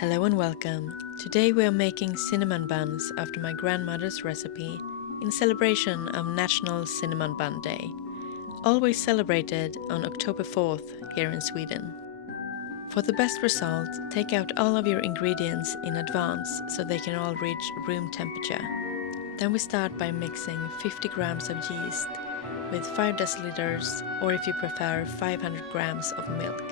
Hello and welcome. Today we are making cinnamon buns after my grandmother's recipe in celebration of National Cinnamon Bun Day, always celebrated on October 4th here in Sweden. For the best result, take out all of your ingredients in advance so they can all reach room temperature. Then we start by mixing 50 grams of yeast with 5 deciliters, or if you prefer, 500 grams of milk.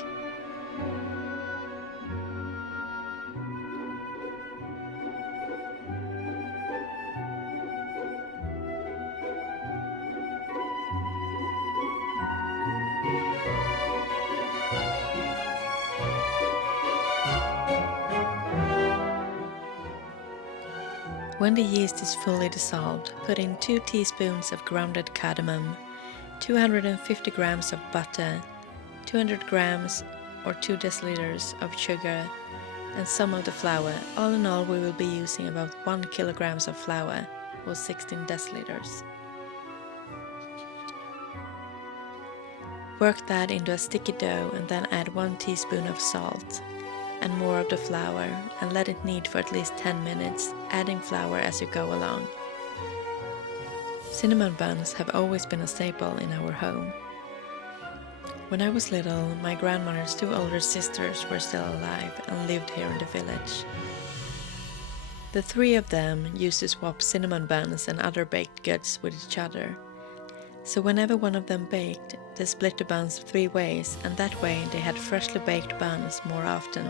When the yeast is fully dissolved, put in 2 teaspoons of grounded cardamom, 250 grams of butter, 200 grams or 2 deciliters of sugar, and some of the flour. All in all, we will be using about 1 kilograms of flour, or 16 deciliters. Work that into a sticky dough and then add 1 teaspoon of salt and more of the flour and let it knead for at least 10 minutes, adding flour as you go along. Cinnamon buns have always been a staple in our home. When I was little, my grandmother's 2 older sisters were still alive and lived here in the village. The 3 of them used to swap cinnamon buns and other baked goods with each other. So whenever one of them baked, they split the buns 3 ways, and that way they had freshly baked buns more often.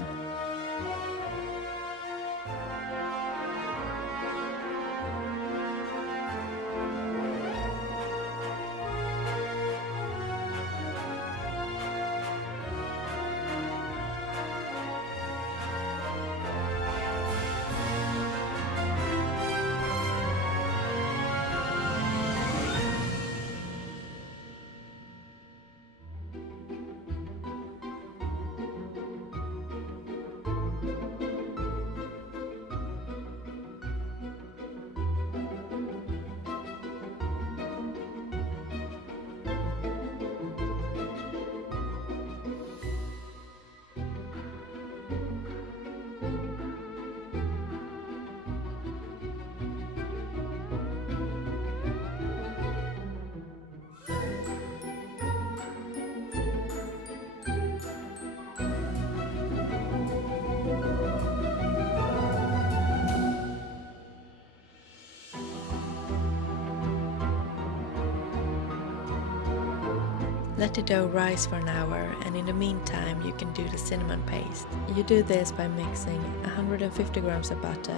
Let the dough rise for an hour, and in the meantime you can do the cinnamon paste. You do this by mixing 150 grams of butter,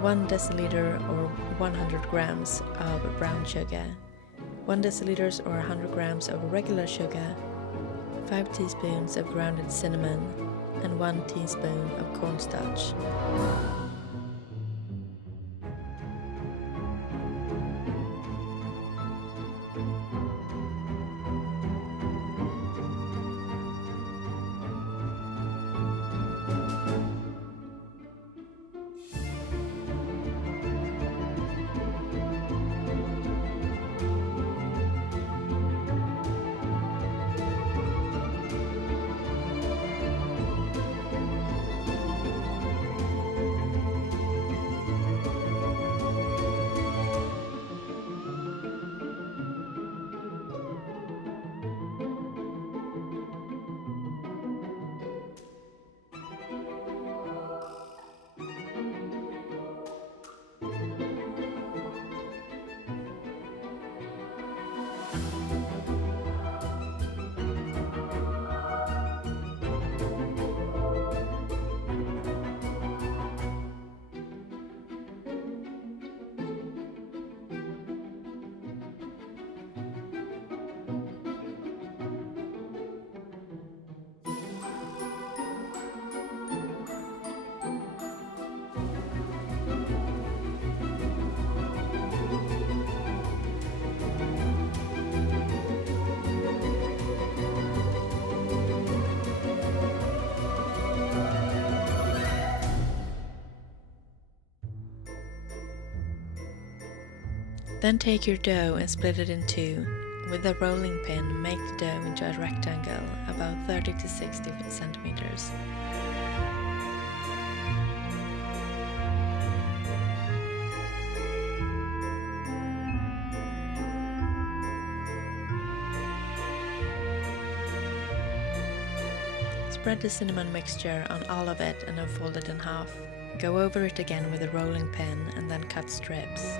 1 deciliter or 100 grams of brown sugar, 1 deciliter or 100 grams of regular sugar, 5 teaspoons of grounded cinnamon, and 1 teaspoon of cornstarch. Then take your dough and split it in 2. With a rolling pin, make the dough into a rectangle about 30 to 60 centimeters. Spread the cinnamon mixture on all of it and then fold it in half. Go over it again with a rolling pin and then cut strips.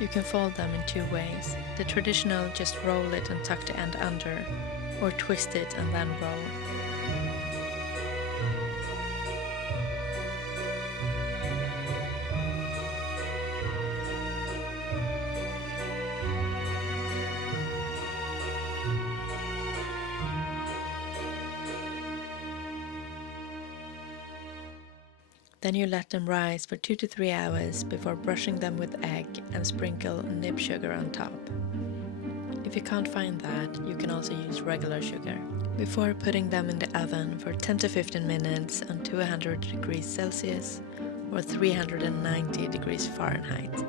You can fold them in two ways. The traditional just roll it and tuck the end under, or twist it and then roll. Then you let them rise for 2 to 3 hours before brushing them with egg and sprinkle nib sugar on top. If you can't find that, you can also use regular sugar. Before putting them in the oven for 10 to 15 minutes on 200 degrees Celsius or 390 degrees Fahrenheit.